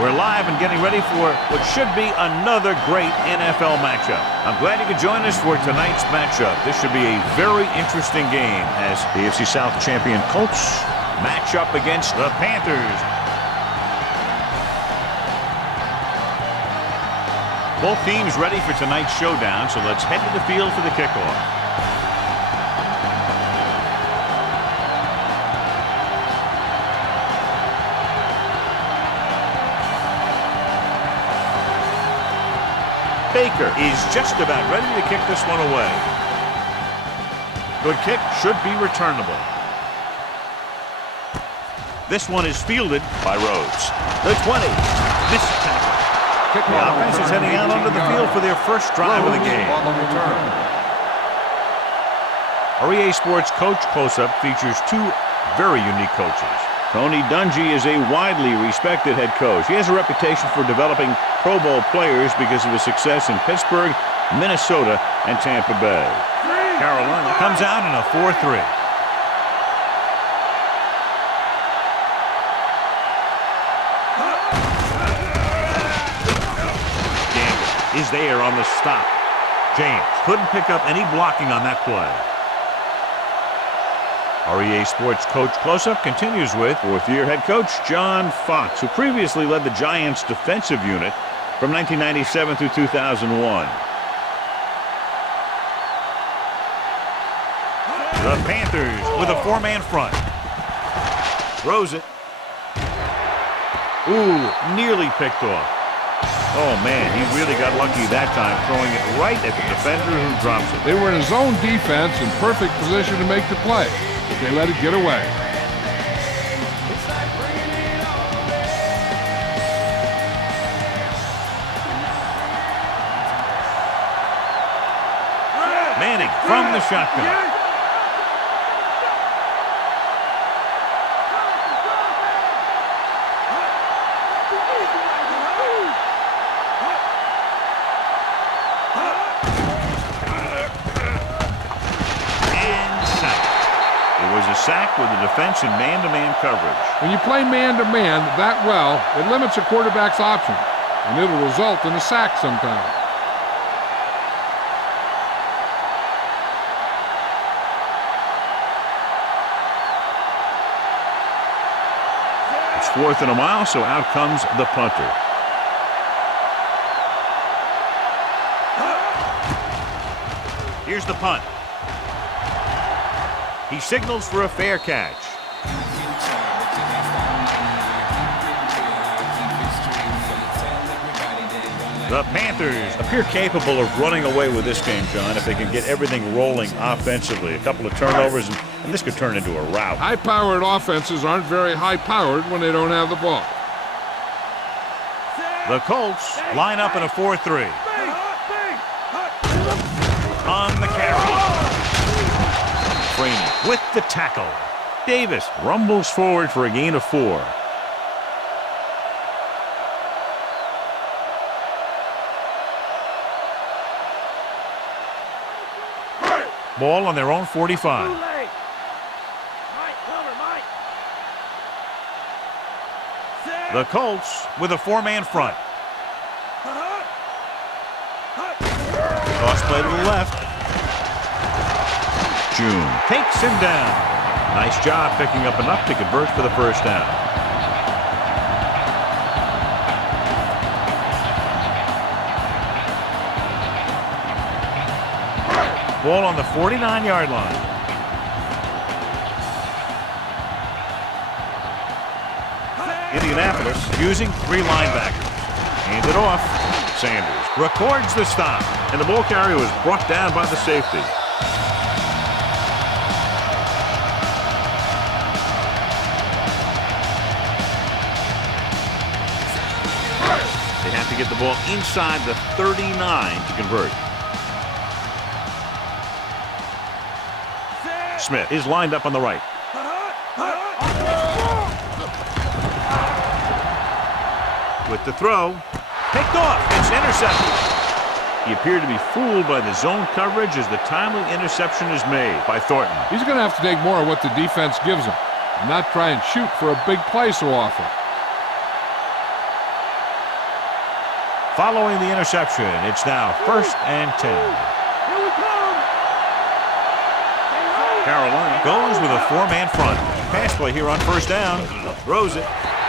We're live and getting ready for what should be another great NFL matchup. I'm glad you could join us for tonight's matchup. This should be a very interesting game as the AFC South champion Colts match up against the Panthers. Both teams ready for tonight's showdown, so let's head to the field for the kickoff. Baker is just about ready to kick this one away. Good kick, should be returnable. This one is fielded by Rhodes. The 20. Missed tackle. The offense is heading out onto the field for their first drive of the game. Our EA Sports Coach Close-Up features two very unique coaches. Tony Dungy is a widely respected head coach. He has a reputation for developing Pro Bowl players because of his success in Pittsburgh, Minnesota, and Tampa Bay. Carolina comes out in a 4-3. Gamble is there on the stop. James couldn't pick up any blocking on that play. Our EA Sports Coach Close-Up continues with fourth-year head coach John Fox, who previously led the Giants' defensive unit from 1997 through 2001. The Panthers with a four-man front. Throws it. Ooh, nearly picked off. Oh, man, he really got lucky that time, throwing it right at the defender who drops it. They were in a zone defense in perfect position to make the play. They let it get away. Manning from the shotgun. Sack with the defense in man-to-man coverage. When you play man-to-man that well, it limits a quarterback's options, and it'll result in a sack sometimes. It's 4th and a mile, so out comes the punter. Here's the punt. He signals for a fair catch. The Panthers appear capable of running away with this game, John, if they can get everything rolling offensively. A couple of turnovers, and this could turn into a rout. High-powered offenses aren't very high-powered when they don't have the ball. The Colts line up in a 4-3. On the carry. With the tackle. Davis rumbles forward for a gain of 4. Ball on their own 45. The Colts with a four-man front. Toss play to the left. June takes him down. Nice job picking up enough to convert for the first down. Ball on the 49-yard line. Indianapolis using 3 linebackers. Hand it off. Sanders records the stop, and the ball carrier was brought down by the safety. They have to get the ball inside the 39 to convert. Smith is lined up on the right. With the throw, picked off. It's intercepted. He appeared to be fooled by the zone coverage as the timely interception is made by Thornton. He's going to have to take more of what the defense gives him and not try and shoot for a big play so often. Following the interception, it's now 1st and 10. Here we come. Carolina goes with a 4-man front. Pass play here on 1st down. Throws it.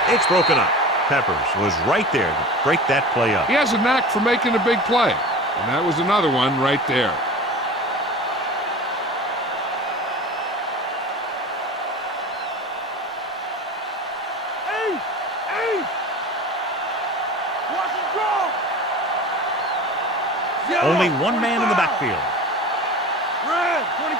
It's broken up. Peppers was right there to break that play up. He has a knack for making a big play. And that was another one right there. Only one man in the backfield. Red, 25.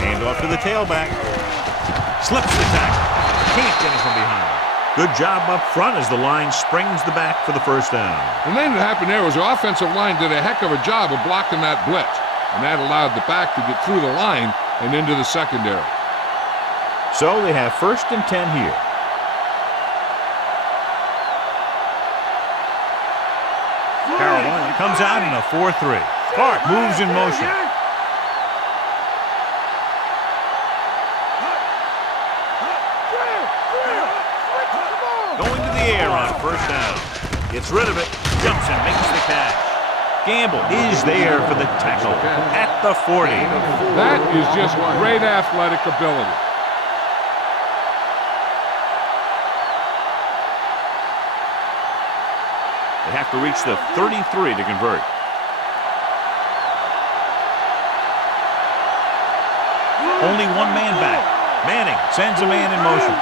Hand off to the tailback. Slips the tackle. Can't get it from behind. Good job up front as the line springs the back for the 1st down. The thing that happened there was the offensive line did a heck of a job of blocking that blitz. And that allowed the back to get through the line and into the secondary. So they have 1st and 10 here. Carolina comes out in a 4-3. Clark moves in motion. Going to the air on 1st down. Gets rid of it. Jumps and makes the catch. Gamble is there for the tackle at the 40. That is just great athletic ability. They have to reach the 33 to convert. Only one man back. Manning sends a man in motion.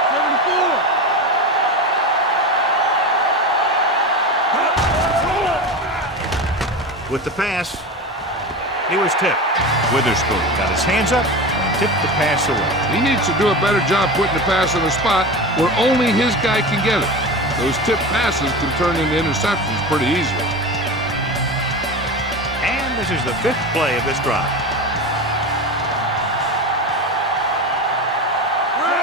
With the pass, he was tipped. Witherspoon got his hands up and tipped the pass away. He needs to do a better job putting the pass in a spot where only his guy can get it. Those tipped passes can turn into interceptions pretty easily. And this is the 5th play of this drive.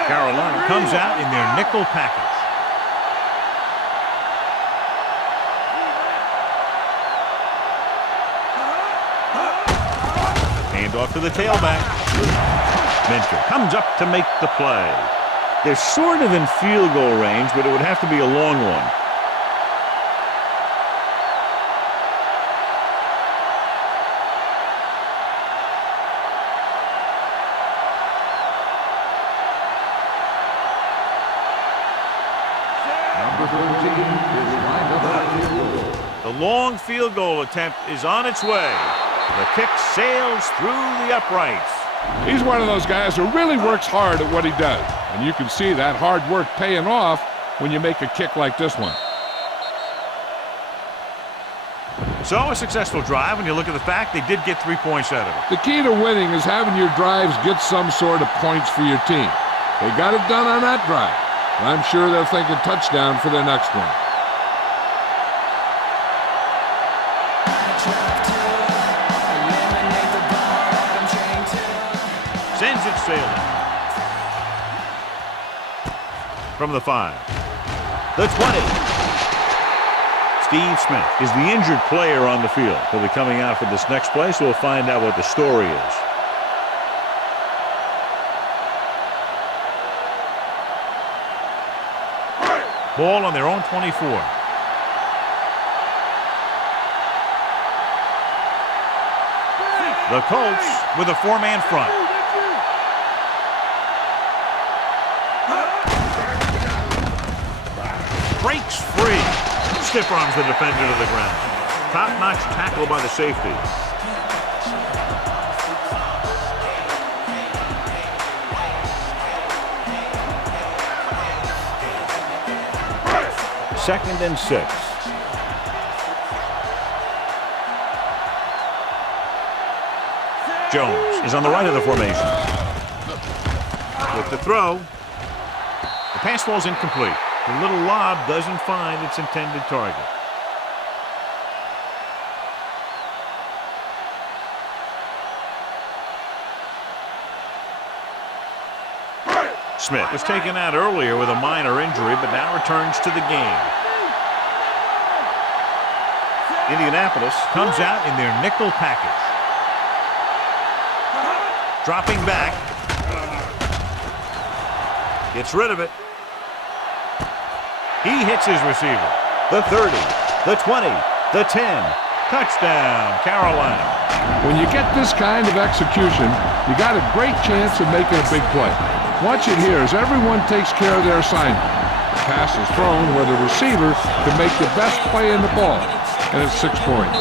Carolina comes out in their nickel package. Hand off to the tailback. Minter comes up to make the play. They're sort of in field goal range, but it would have to be a long one. The long field goal attempt is on its way. The kick sails through the uprights. He's one of those guys who really works hard at what he does. And you can see that hard work paying off when you make a kick like this one. So a successful drive when you look at the fact they did get 3 points out of it. The key to winning is having your drives get some sort of points for your team. They got it done on that drive. And I'm sure they're thinking touchdown for their next one. Sends it sailing. From the 5. The 20. Steve Smith is the injured player on the field. He'll be coming out for this next play, so we'll find out what the story is. Ball on their own 24. The Colts with a 4-man front. Breaks free. Stiff arms the defender to the ground. Top-notch tackle by the safety. Second and 6. Jones is on the right of the formation. With the throw, the pass falls incomplete. The little lob doesn't find its intended target. Smith was taken out earlier with a minor injury, but now returns to the game. Indianapolis comes out in their nickel package. Dropping back. Gets rid of it. He hits his receiver. The 30, the 20, the 10. Touchdown, Carolina. When you get this kind of execution, you got a great chance of making a big play. Watch it here as everyone takes care of their assignment. The pass is thrown where the receiver can make the best play in the ball, and it's 6 points.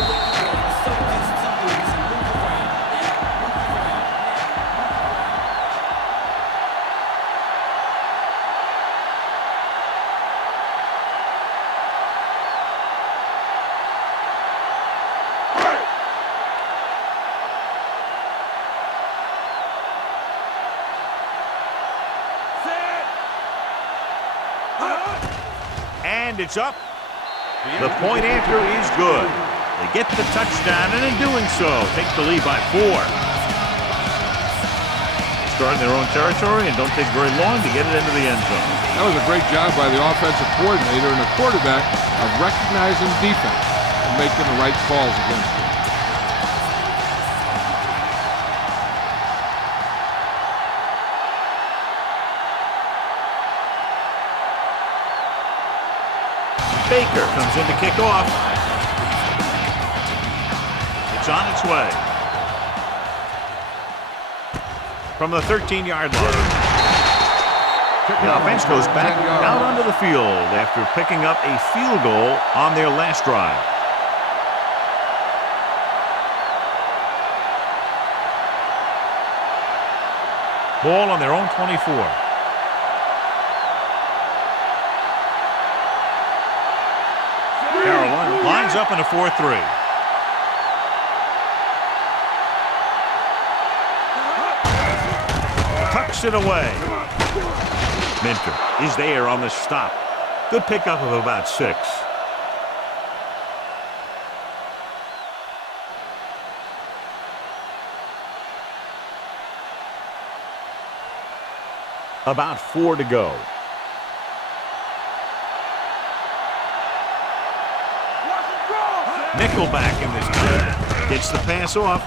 And it's up. The point after is good. They get the touchdown, and in doing so, take the lead by 4. Start in their own territory and don't take very long to get it into the end zone. That was a great job by the offensive coordinator and the quarterback of recognizing defense and making the right calls against it. Baker comes in to kick off. It's on its way. From the 13-yard line. The offense goes back out onto the field after picking up a field goal on their last drive. Ball on their own 24. Carolina lines up in a 4-3. Tucks it away. Minter is there on the stop. Good pickup of about 6. About 4 to go. Nickelback in this game. Gets the pass off.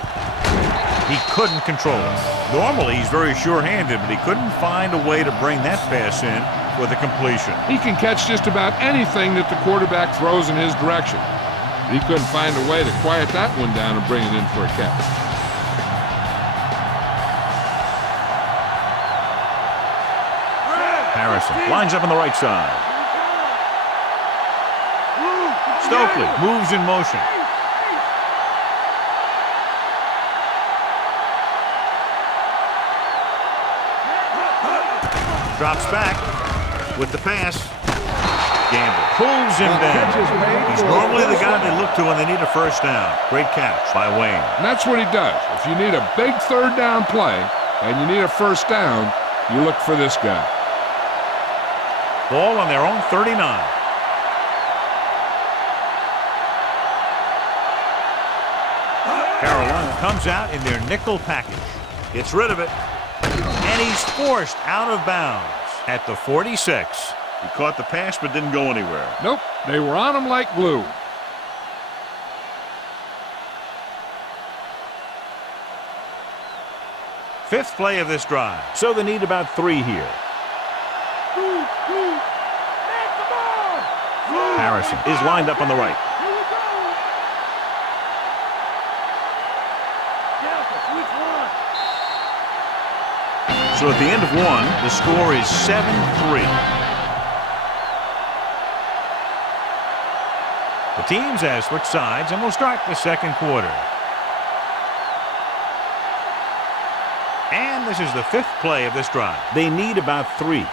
He couldn't control it. Normally, he's very sure-handed, but he couldn't find a way to bring that pass in for the completion. He can catch just about anything that the quarterback throws in his direction. But he couldn't find a way to quiet that one down and bring it in for a catch. Harrison lines up on the right side. Stokely moves in motion. Drops back with the pass. Gamble pulls him down. He's normally the guy they look to when they need a first down. Great catch by Wayne. And that's what he does. If you need a big third down play and you need a first down, you look for this guy. Ball on their own 39. Carolina comes out in their nickel package. Gets rid of it. And he's forced out of bounds at the 46. He caught the pass but didn't go anywhere. Nope, they were on him like glue. Fifth play of this drive. So they need about 3 here. Harrison is lined up on the right. So at the end of 1, the score is 7-3. The teams have switched sides, and we'll start the second quarter. And this is the 5th play of this drive. They need about 3.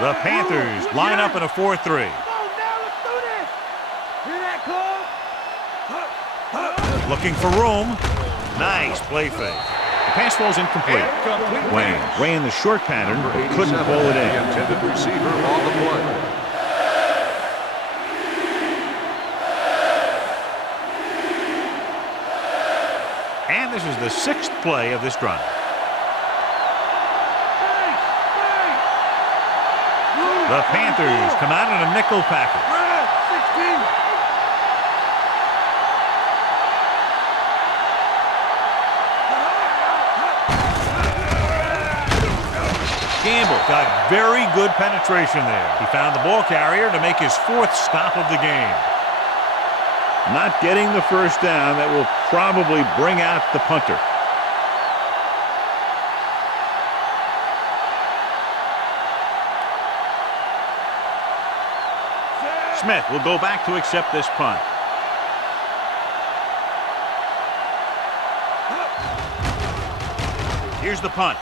The Panthers line up in a 4-3. Come on, now let's do this. Hear that call? Looking for room. Nice play fake. The pass falls incomplete. Wayne ran the short pattern but couldn't pull it in. The intended receiver on the play. And this is the 6th play of this drive. The Panthers come out in a nickel package. Gamble got very good penetration there. He found the ball carrier to make his 4th stop of the game. not getting the first down. That will probably bring out the punter. Smith will go back to accept this punt. Here's the punt.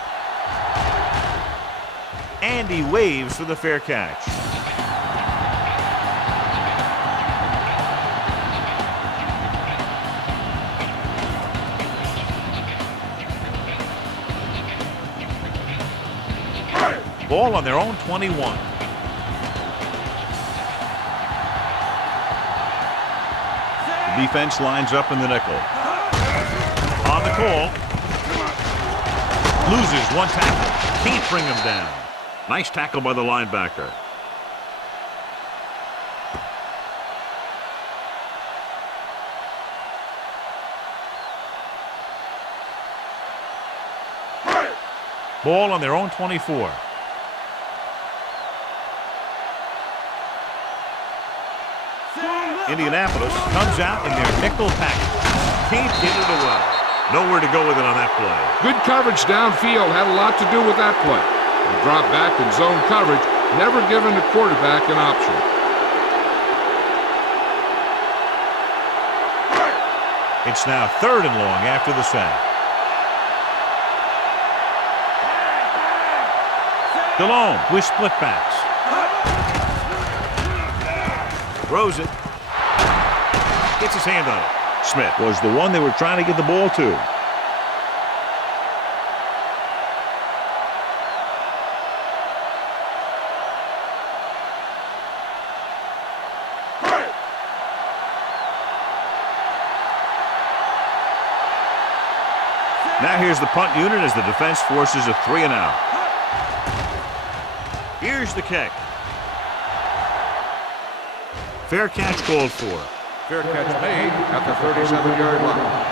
And he waves for the fair catch. Ball on their own 21. The defense lines up in the nickel. On the call. Loses one tackle. Can't bring him down. Nice tackle by the linebacker. Ball on their own 24. Indianapolis comes out in their nickel package. Can't get it away. Nowhere to go with it on that play. Good coverage downfield had a lot to do with that play. The drop back in zone coverage, never giving the quarterback an option. It's now 3rd and long after the sack. DeLone with split backs. Throws it. Gets his hand on it. Smith was the one they were trying to get the ball to. Now here's the punt unit as the defense forces a 3-and-out. Here's the kick. Fair catch called for. Fair catch made at the 37-yard line.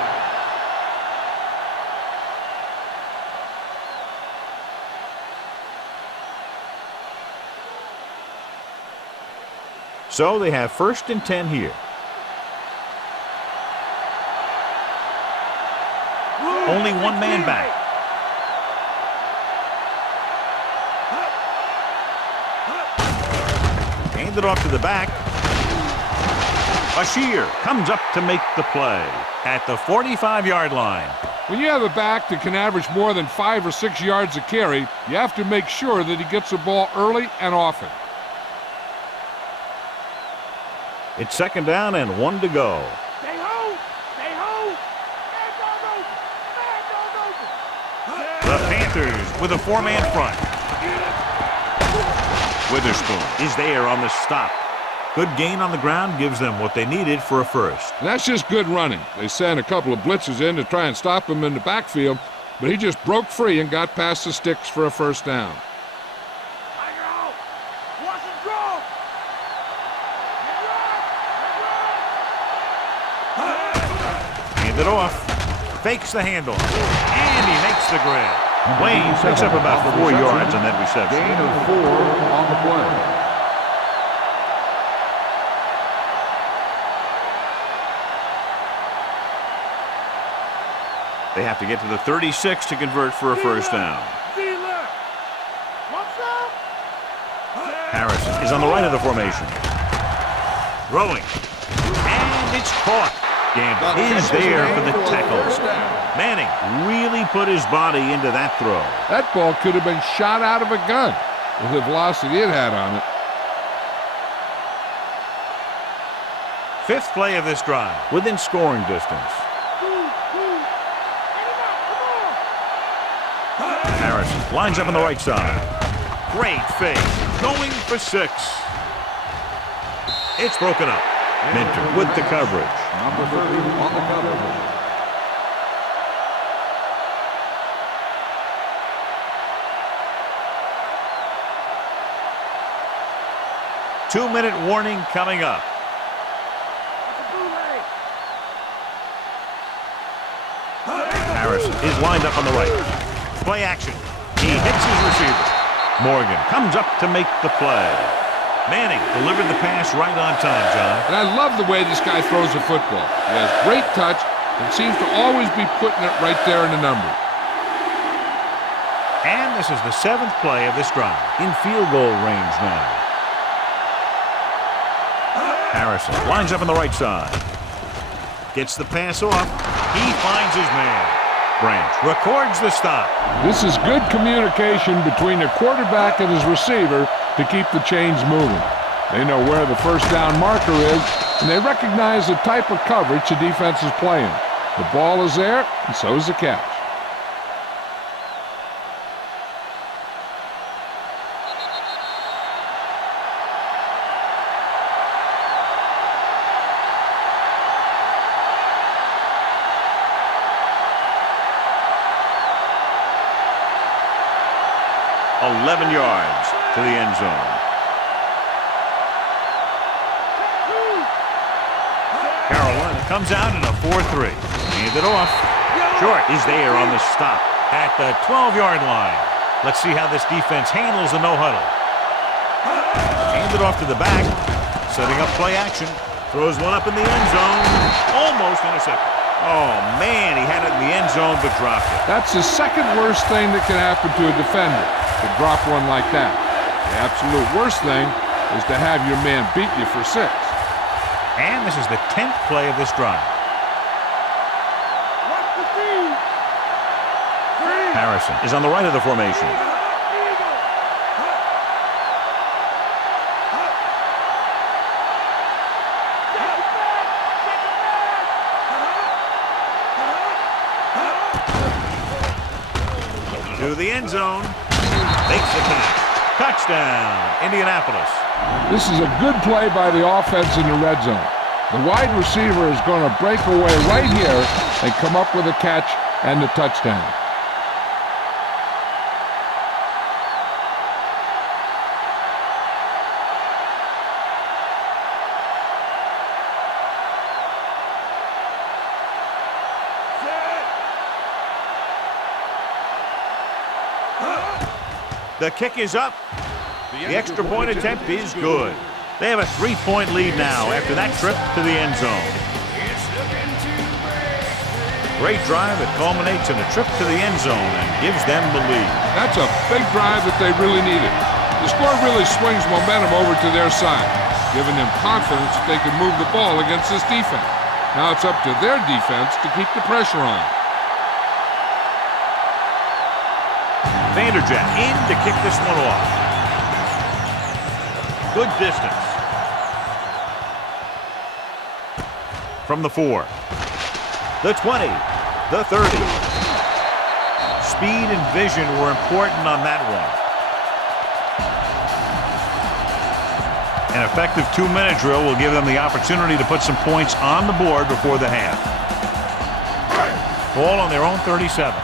So they have 1st and 10 here. Only one man back. Hand it off to the back. Bashir comes up to make the play at the 45-yard line. When you have a back that can average more than 5 or 6 yards a carry, you have to make sure that he gets the ball early and often. It's 2nd down and 1 to go. Stay home! Stay home! Man dog open! Man dog open! The Panthers with a 4-man front. Witherspoon is there on the stop. Good gain on the ground gives them what they needed for a first. And that's just good running. They sent a couple of blitzes in to try and stop him in the backfield, but he just broke free and got past the sticks for a first down. Tiger out! Watch him draw! Hand it off. Fakes the handoff. And he makes the grab. Wayne picks up about 4 yards on that reception. Gain of 4 on the play. They have to get to the 36 to convert for a first down. Harrison is on the right of the formation. Throwing. And it's caught. Gamble is there for the tackles. Manning really put his body into that throw. That ball could have been shot out of a gun with the velocity it had on it. 5th play of this drive, within scoring distance. Harrison lines up on the right side. Great fake. Going for 6. It's broken up. Minter with the coverage. Number 30 on the coverage. Two-minute warning coming up. Harrison is lined up on the right. Play action. He hits his receiver. Morgan comes up to make the play. Manning delivered the pass right on time, John. And I love the way this guy throws the football. He has great touch and seems to always be putting it right there in the numbers. And this is the 7th play of this drive. In field goal range now. Harrison lines up on the right side. Gets the pass off. He finds his man. Branch Records the stop. This is good communication between the quarterback and his receiver to keep the chains moving. They know where the first down marker is, and they recognize the type of coverage the defense is playing. The ball is there, and so is the catch. .11 yards to the end zone. Carolina comes out in a 4-3. Hand it off. Short is there on the stop at the 12-yard line. Let's see how this defense handles the no-huddle. Hand it off to the back. Setting up play action. Throws one up in the end zone. Almost intercepted. Oh, man, he had it in the end zone but dropped it. That's the second worst thing that can happen to a defender, to drop one like that. The absolute worst thing is to have your man beat you for 6. And this is the 10th play of this drive. Harrison is on the right of the formation. To the end zone. Makes the catch. Touchdown, Indianapolis. This is a good play by the offense in the red zone. The wide receiver is going to break away right here and come up with a catch and the touchdown. The kick is up. The extra point attempt is good. They have a 3-point lead now after that trip to the end zone. Great drive that culminates in a trip to the end zone and gives them the lead. That's a big drive that they really needed. The score really swings momentum over to their side, giving them confidence that they can move the ball against this defense. Now it's up to their defense to keep the pressure on. Vanderjagt in to kick this one off. Good distance. From the 4. The 20. The 30. Speed and vision were important on that one. An effective 2-minute drill will give them the opportunity to put some points on the board before the half. Ball on their own 37.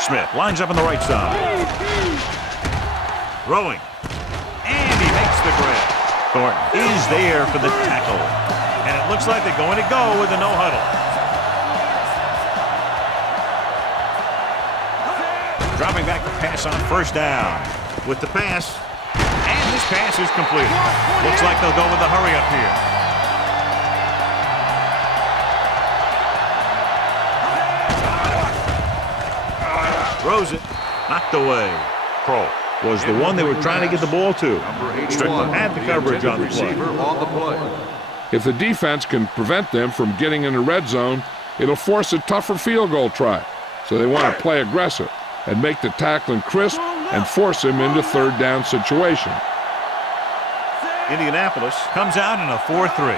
Smith lines up on the right side. Throwing. And he makes the grab. Thornton is there for the tackle. And it looks like they're going to go with a no-huddle. Dropping back to pass on first down. With the pass. And this pass is completed. Looks like they'll go with the hurry up here. Throws it. Knocked away. Pro was the one they were trying to get the ball to. Strickland had the coverage on the play. If the defense can prevent them from getting in the red zone, it'll force a tougher field goal try. So they want to play aggressive and make the tackling crisp and force him into third down situation. Indianapolis comes out in a 4-3.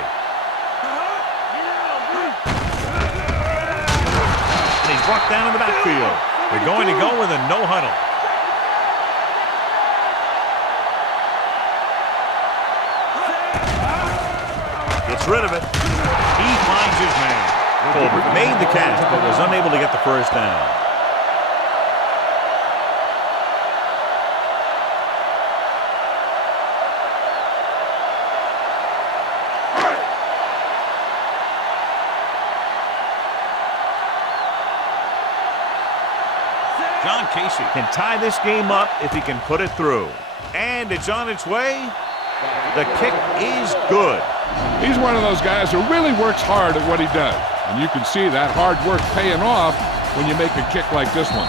And he's brought down in the backfield. They're going to go with a no-huddle. Gets rid of it. He finds his man. Colbert made the catch, but was unable to get the first down. Casey can tie this game up if he can put it through. And it's on its way. The kick is good. He's one of those guys who really works hard at what he does. And you can see that hard work paying off when you make a kick like this one.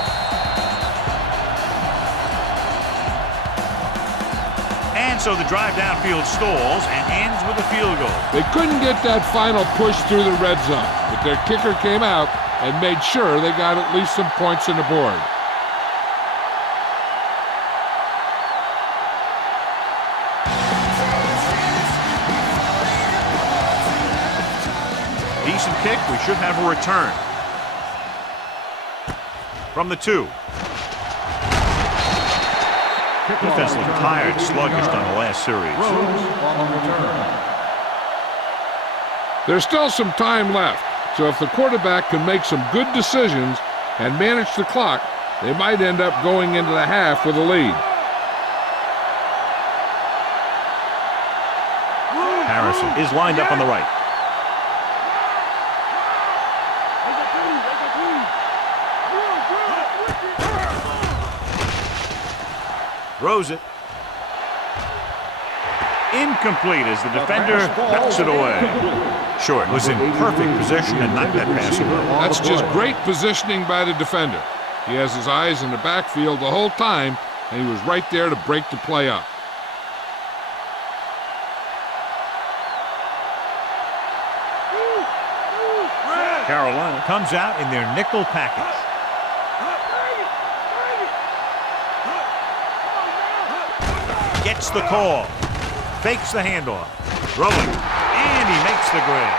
And so the drive downfield stalls and ends with a field goal. They couldn't get that final push through the red zone, but their kicker came out and made sure they got at least some points on the board. Decent kick. We should have a return. From the 2. Defense looked tired, sluggish on the last series. There's still some time left, so if the quarterback can make some good decisions and manage the clock, they might end up going into the half with a lead. Harrison is lined up on the right. Throws it. Incomplete as the defender knocks it away. Short was in perfect position and knocked that pass away. That's just great positioning by the defender. He has his eyes in the backfield the whole time, and he was right there to break the play up. Carolina comes out in their nickel package. Gets the call. Fakes the handoff. Throwing. And he makes the grab.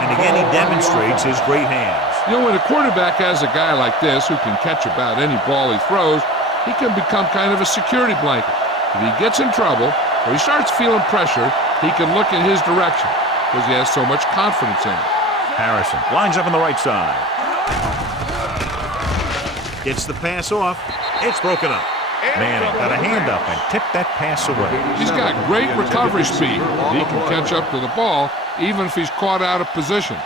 And again, he demonstrates his great hands. You know, when a quarterback has a guy like this who can catch about any ball he throws, he can become kind of a security blanket. If he gets in trouble or he starts feeling pressure, he can look in his direction because he has so much confidence in it. Harrison lines up on the right side. Gets the pass off. It's broken up. Manning got a hand up and tipped that pass away. He's got great recovery speed. He can catch up to the ball even if he's caught out of position.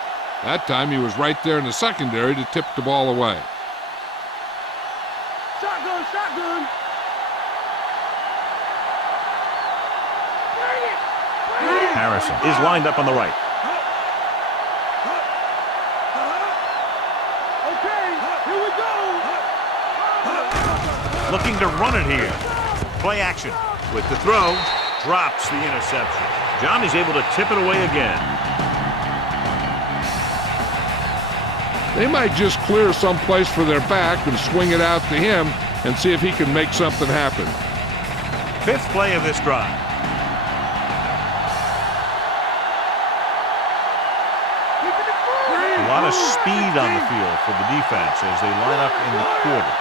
That time he was right there in the secondary to tip the ball away. Shotgun, shotgun. Harrison is lined up on the right. Looking to run it here. Play action. With the throw, drops the interception. John is able to tip it away again. They might just clear some place for their back and swing it out to him and see if he can make something happen. 5th play of this drive. A lot of speed on the field for the defense as they line up in the quarter.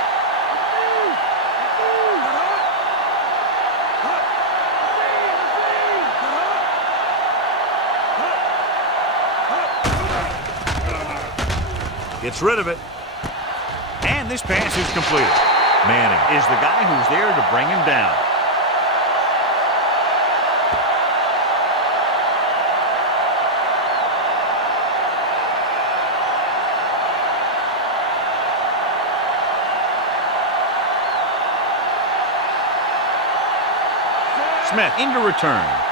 Gets rid of it. And this pass is completed. Manning is the guy who's there to bring him down. Smith into return.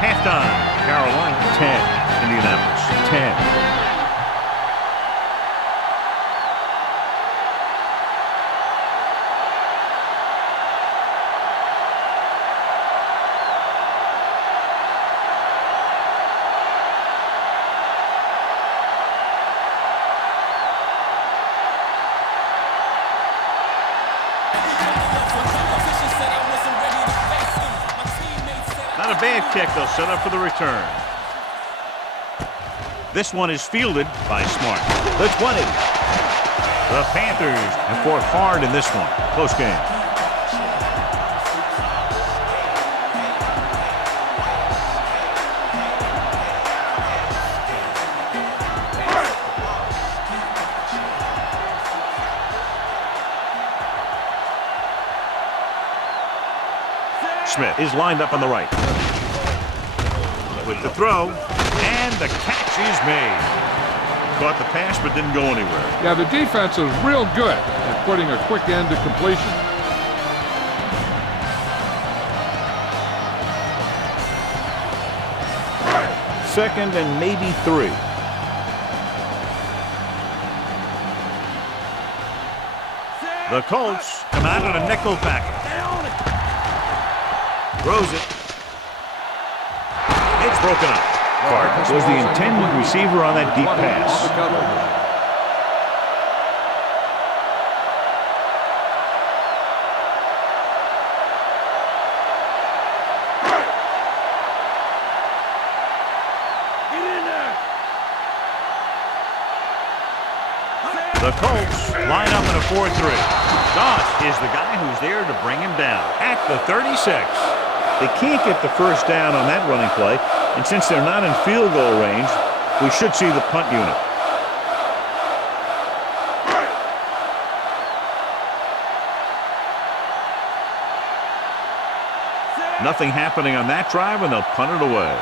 Halftime, Carolina 10, Indianapolis 10. Not a bad kick. They'll set up for the return. This one is fielded by Smart. The 20. The Panthers have fought hard in this one. Close game. Smith is lined up on the right. With the throw, and the catch is made. Caught the pass but didn't go anywhere. Yeah, the defense is real good at putting a quick end to completion. Second and maybe 3. The Colts come out in a nickel package. Throws it. It's broken up. Clark was the intended receiver on that deep pass. The Colts line up in a 4-3. Doss is the guy who's there to bring him down at the 36. They can't get the first down on that running play, and since they're not in field goal range, we should see the punt unit. Nothing happening on that drive, and they'll punt it away.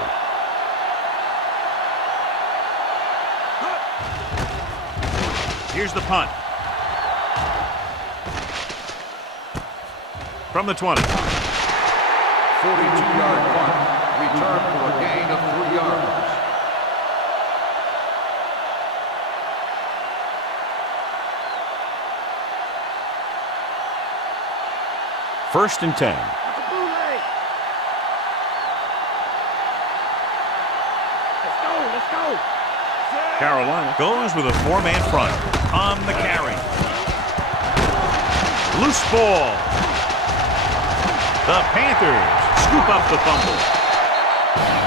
Here's the punt. From the 20. 42-yard punt. Return for a gain of 3 yards. First and 10. Let's go. Carolina goes with a 4-man front on the carry. Loose ball. The Panthers scoop up the fumble.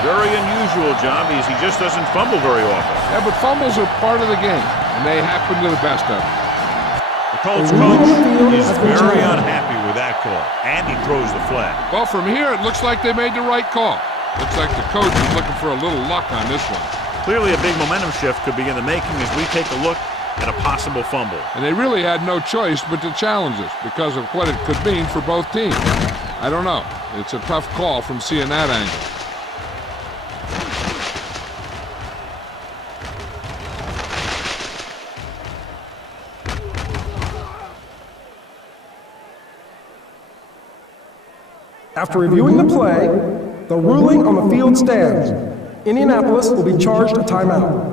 Very unusual job because he just doesn't fumble very often. Yeah, but fumbles are part of the game, and they happen to the best of them. The Colts coach is very unhappy with that call, and he throws the flag. Well, from here, it looks like they made the right call. Looks like the coach is looking for a little luck on this one. Clearly a big momentum shift could be in the making as we take a look at a possible fumble. And they really had no choice but to challenge this because of what it could mean for both teams. I don't know. It's a tough call from seeing that angle. After reviewing the play, the ruling on the field stands. Indianapolis will be charged a timeout.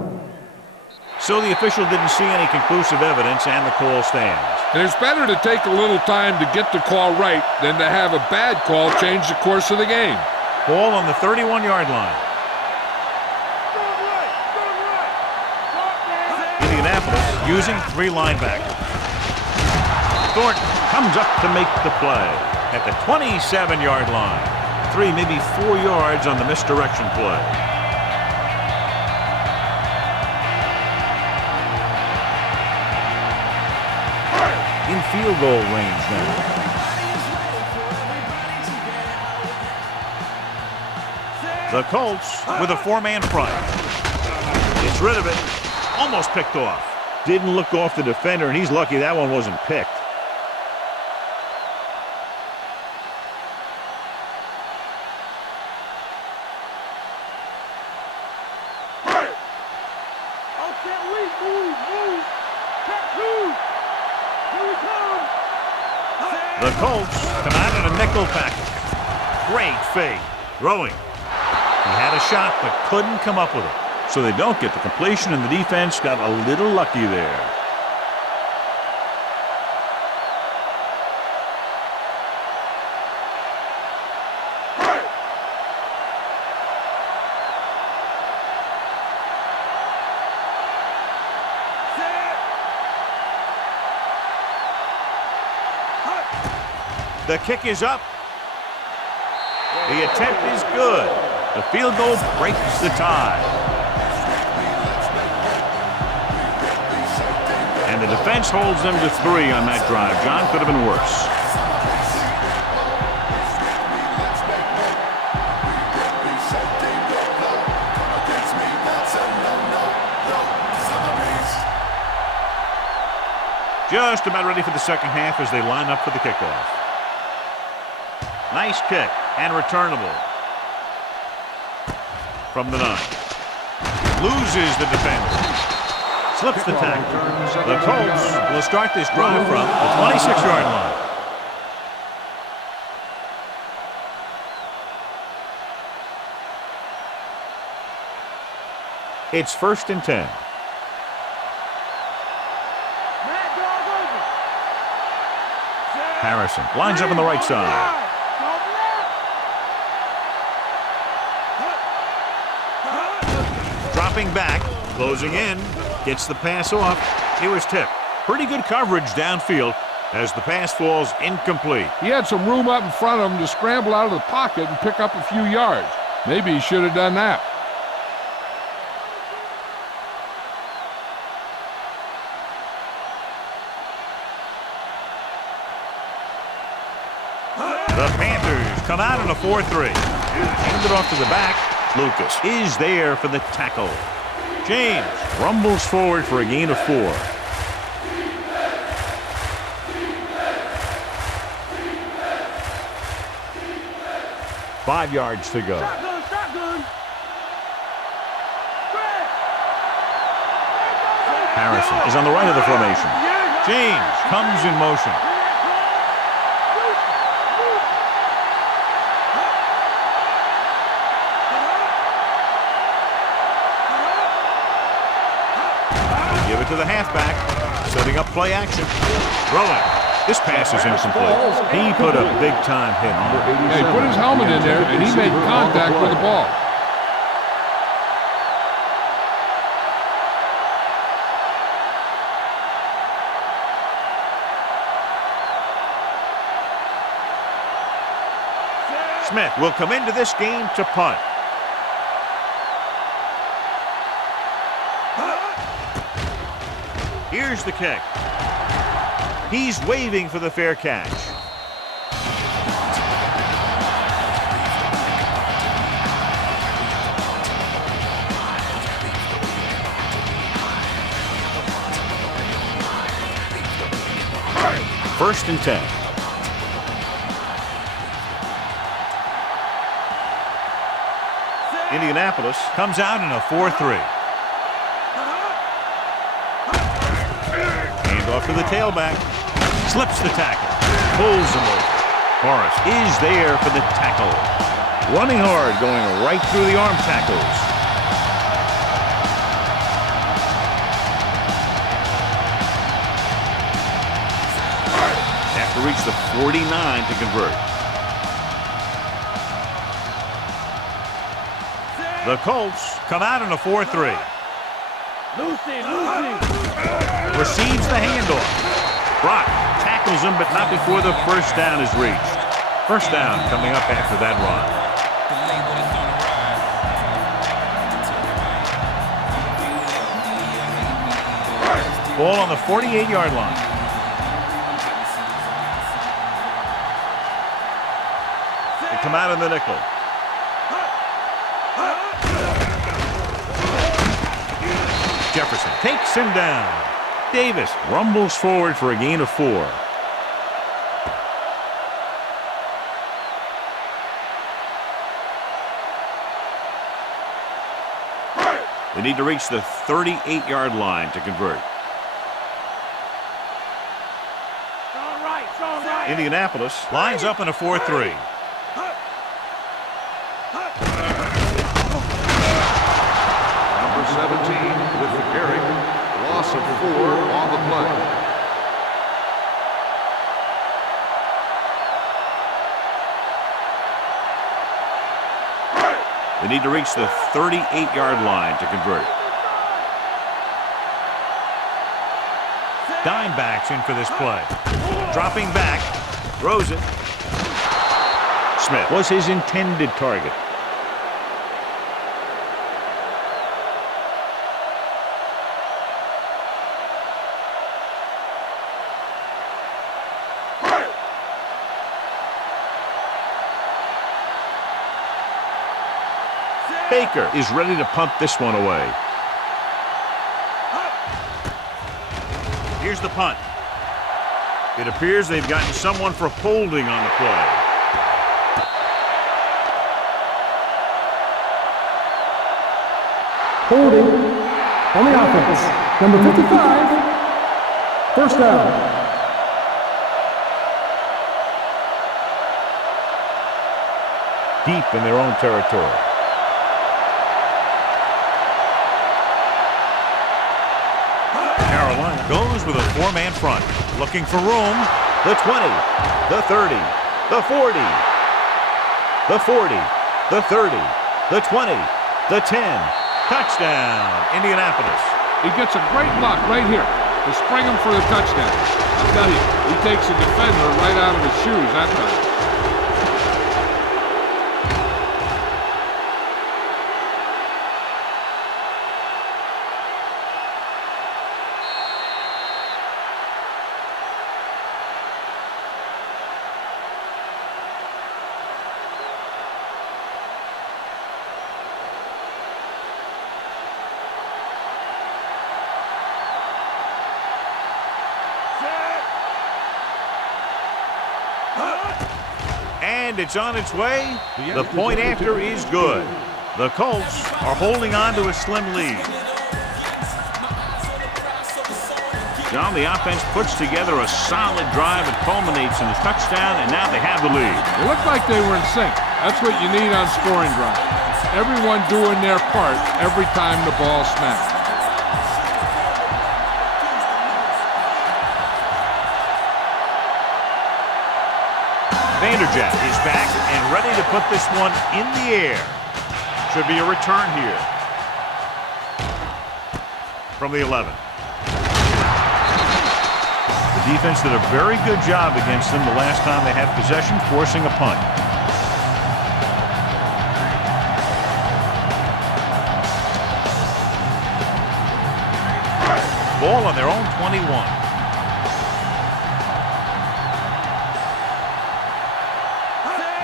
So the official didn't see any conclusive evidence, and the call stands. And it's better to take a little time to get the call right than to have a bad call change the course of the game. Ball on the 31-yard line. Indianapolis using 3 linebackers. Thornton comes up to make the play at the 27-yard line. 3, maybe 4 yards on the misdirection play. In field goal range now. The Colts with a 4-man front. Gets rid of it. Almost picked off. Didn't look off the defender, and he's lucky that one wasn't picked. The Colts come out in a nickel package. Great fake. Throwing. He had a shot but couldn't come up with it. So they don't get the completion, and the defense got a little lucky there. The kick is up. The attempt is good. The field goal breaks the tie. And the defense holds them to 3 on that drive. John, could have been worse. Just about ready for the second half as they line up for the kickoff. Nice kick. And returnable. From the 9. Loses the defender. Slips the tackle. The Colts will start this drive from the 26-yard line. It's 1st and 10. Harrison lines up on the right side. Dropping back, closing in, gets the pass off. It was tipped. Pretty good coverage downfield as the pass falls incomplete. He had some room up in front of him to scramble out of the pocket and pick up a few yards. Maybe he should have done that. The Panthers come out in a 4-3. Hand it off to the back. Lucas is there for the tackle. James rumbles forward for a gain of 4. Five yards to go. Shotgun. Harrison is on the right of the formation. James comes in motion. Give it to the halfback, setting up play action. Throwing. This pass is incomplete. He put a big-time hit on it. He put his helmet in there, and he made contact with the ball. Smith will come into this game to punt. Here's the kick. He's waving for the fair catch. First and 10. Indianapolis comes out in a 4-3. Hand off to the tailback. Slips the tackle. Pulls him over. Morris is there for the tackle. Running hard, going right through the arm tackles. Have to reach the 49 to convert. The Colts come out in a 4-3. Lucy. Receives the handoff. Brock tackles him, but not before the first down is reached. First down coming up after that run. Ball on the 48-yard line. They come out in the nickel. Jefferson takes him down. Davis rumbles forward for a gain of 4. They need to reach the 38-yard line to convert. All right. Indianapolis lines up in a 4-3. Number 17 with the carry. Loss of 4 on the play. They need to reach the 38-yard line to convert. Dimebacks in for this play. Dropping back. Throws it. Smith was his intended target. Baker is ready to punt this one away. Here's the punt. It appears they've gotten someone for holding on the play. Holding on the offense. Number 55. First down. Deep in their own territory. Carolina goes with a four-man front. Looking for room. The 20, the 30, the 40, the 40, the 30, the 20, the 10. Touchdown, Indianapolis. He gets a great block right here to spring him for the touchdown. I'll tell you, he takes a defender right out of his shoes that time. And it's on its way. The point after is good. The Colts are holding on to a slim lead. John, the offense puts together a solid drive that culminates in a touchdown, and now they have the lead. It looked like they were in sync. That's what you need on scoring drives. Everyone doing their part every time the ball snaps. Vanderjagt is back and ready to put this one in the air. Should be a return here. From the 11. The defense did a very good job against them the last time they had possession, forcing a punt. Ball on their own 21.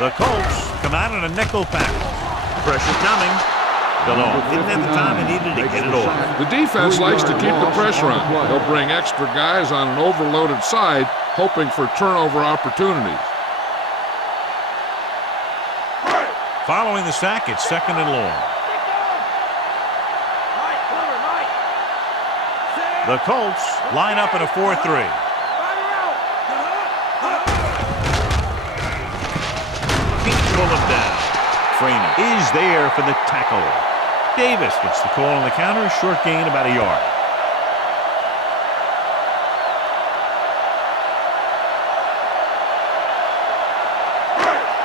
The Colts come out in a nickel package. Pressure coming. Didn't have the time he needed to get it off. The defense likes to keep the pressure on. They'll bring extra guys on an overloaded side, hoping for turnover opportunities. Following the sack, it's second and long. The Colts line up in a 4-3. Pull him down. Freeney is there for the tackle. Davis gets the call on the counter. Short gain, about a yard.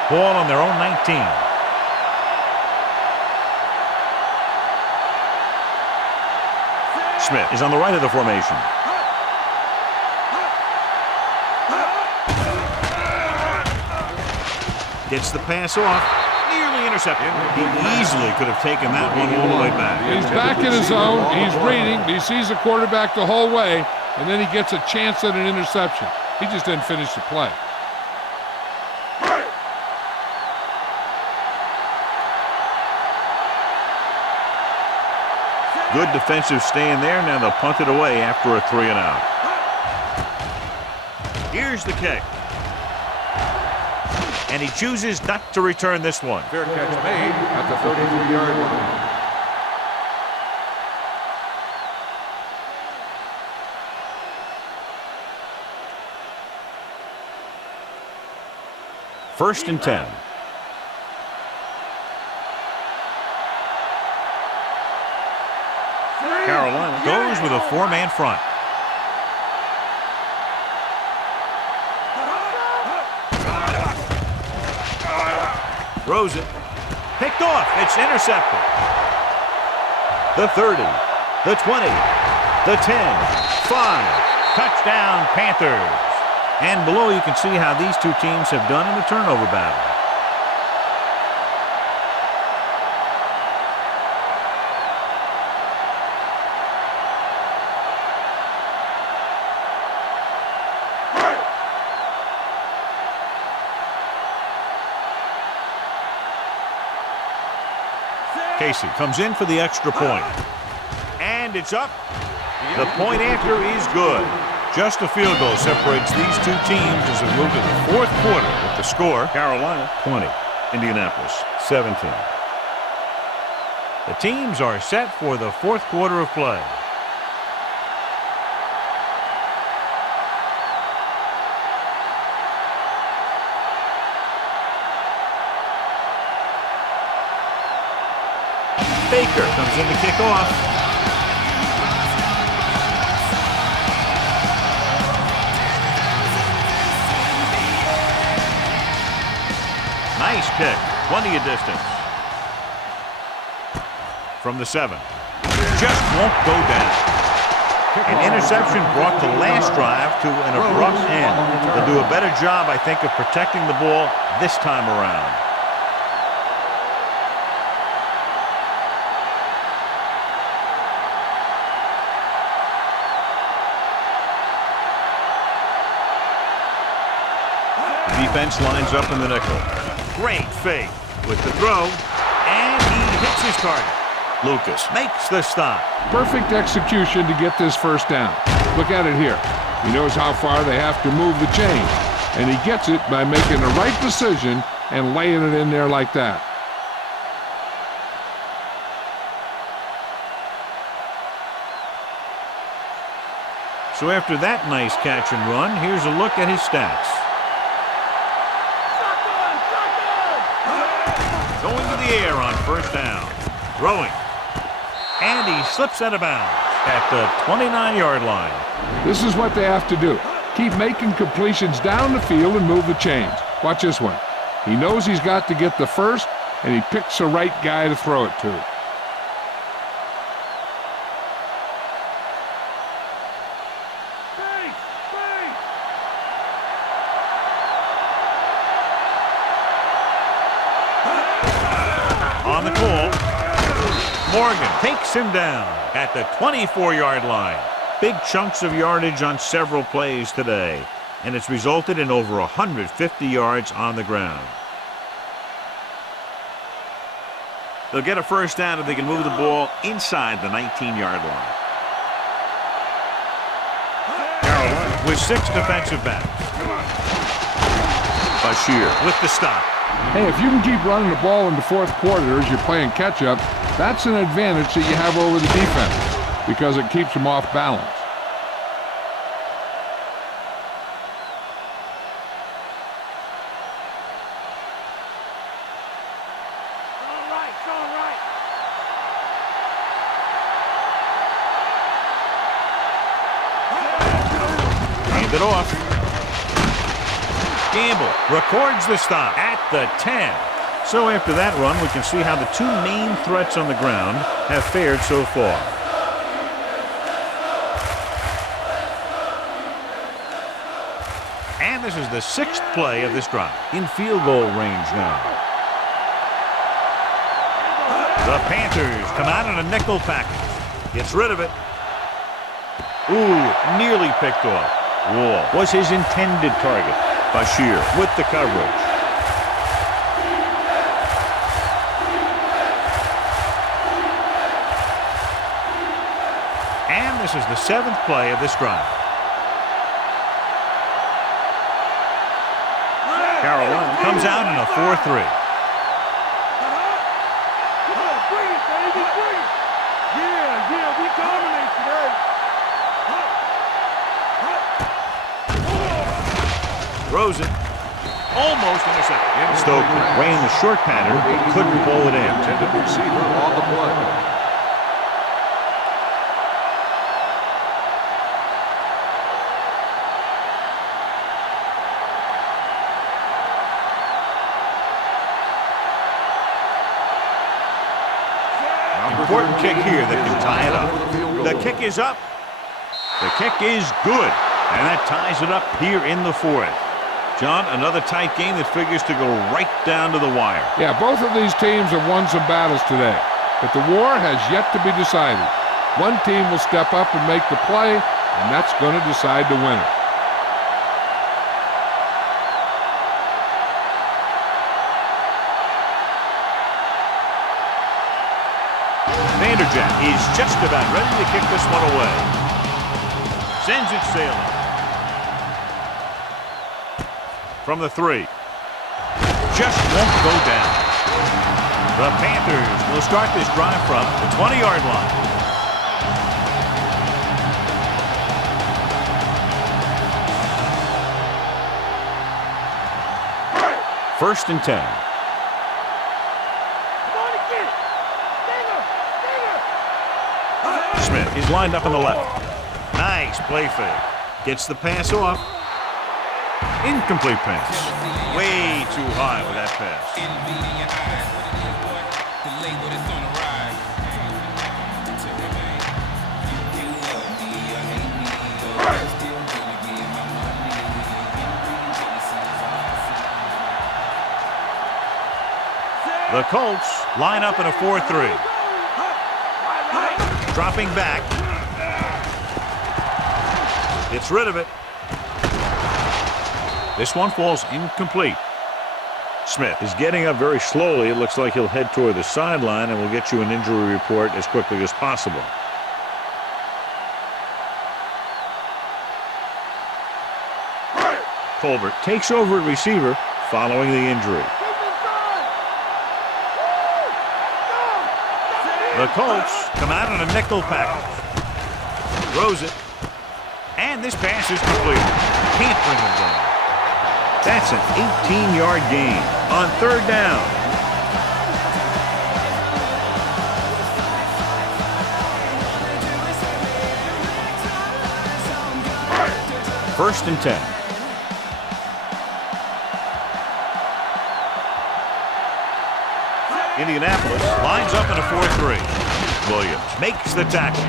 Ball on their own 19. Smith is on the right of the formation. Gets the pass off. Nearly intercepted. He easily could have taken that one all the way back. He's back in his zone. He's reading. He sees the quarterback the whole way, and then he gets a chance at an interception. He just didn't finish the play. Good defensive stand there. Now they'll punt it away after a 3-and-out. Here's the kick. And he chooses not to return this one. Fair catch made at the 33-yard line. First and 10. Carolina goes with a four-man front. Throws it. Picked off. It's intercepted. The 30, the 20, the 10, 5. Touchdown, Panthers. And below you can see how these two teams have done in the turnover battle. Casey comes in for the extra point. And it's up. The point after is good. Just a field goal separates these two teams as we move to the fourth quarter with the score. Carolina 20, Indianapolis 17. The teams are set for the fourth quarter of play. Baker comes in to kick off. Nice kick. Plenty of distance. From the 7. Just won't go down. An interception brought the last drive to an abrupt end. They'll do a better job, I think, of protecting the ball this time around. Defense lines up in the nickel. Great fake with the throw, and he hits his target. Lucas makes the stop. Perfect execution to get this first down. Look at it here. He knows how far they have to move the chain, and he gets it by making the right decision and laying it in there like that. So after that nice catch and run, here's a look at his stats. Going to the air on first down. Throwing. And he slips out of bounds at the 29-yard line. This is what they have to do. Keep making completions down the field and move the chains. Watch this one. He knows he's got to get the first, and he picks the right guy to throw it to. On the call, Morgan takes him down at the 24-yard line. Big chunks of yardage on several plays today, and it's resulted in over 150 yards on the ground. They'll get a first down if they can move the ball inside the 19-yard line. Carolina with 6 defensive backs. Bashir with the stop. Hey, if you can keep running the ball in the fourth quarter as you're playing catch-up, that's an advantage that you have over the defense because it keeps them off balance. Hand it off. Gamble records the stop at the 10. So after that run, we can see how the 2 main threats on the ground have fared so far. And this is the 6th play of this drive. In field goal range now. The Panthers come out in a nickel package. Gets rid of it. Ooh, nearly picked off. Wall was his intended target. Bashir with the coverage. And this is the 7th play of this drive. Carolina comes out in a 4-3. Bring it, baby, bring it. Yeah, we dominate today. Throws it. Almost intercepted. Stoker ran the short pattern, but couldn't pull it in. Intended receiver on the play. Important kick here that can tie it up. The kick is up. The kick is good. And that ties it up here in the 4th. John, another tight game that figures to go right down to the wire. Yeah, both of these teams have won some battles today, but the war has yet to be decided. One team will step up and make the play, and that's going to decide the winner. Vanderjagt is just about ready to kick this one away. Sends it sailing. From the 3. Just won't go down. The Panthers will start this drive from the 20-yard line. First and 10. Come on and get it. Smith is lined up on the left. Nice play fake. Gets the pass off. Incomplete pass. Way too high with that pass. The Colts line up in a 4-3. Dropping back. Gets rid of it. This one falls incomplete. Smith is getting up very slowly. It looks like he'll head toward the sideline, and we'll get you an injury report as quickly as possible. Colbert takes over at receiver following the injury. The Colts come out in a nickel package. Throws it. And this pass is complete. Can't bring him down. That's an 18-yard gain on third down. First and 10. Indianapolis lines up in a 4-3. Williams makes the tackle.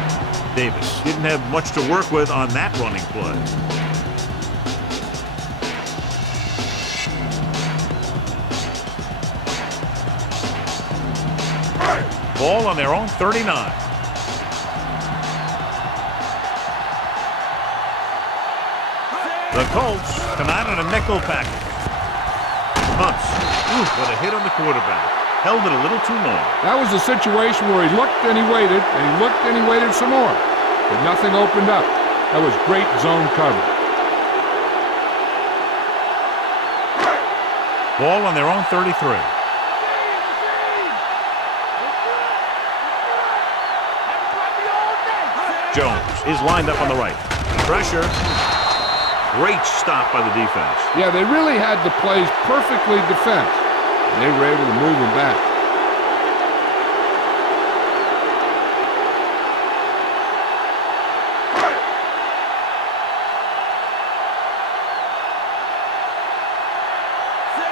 Davis didn't have much to work with on that running play. Ball on their own 39. The Colts come out in a nickel package. Hunts. What a hit on the quarterback. Held it a little too long. That was a situation where he looked and he waited, and he looked and he waited some more. But nothing opened up. That was great zone cover. Ball on their own 33. Jones is lined up on the right. Pressure. Great stop by the defense. Yeah, they really had the plays perfectly defensed. And they were able to move him back.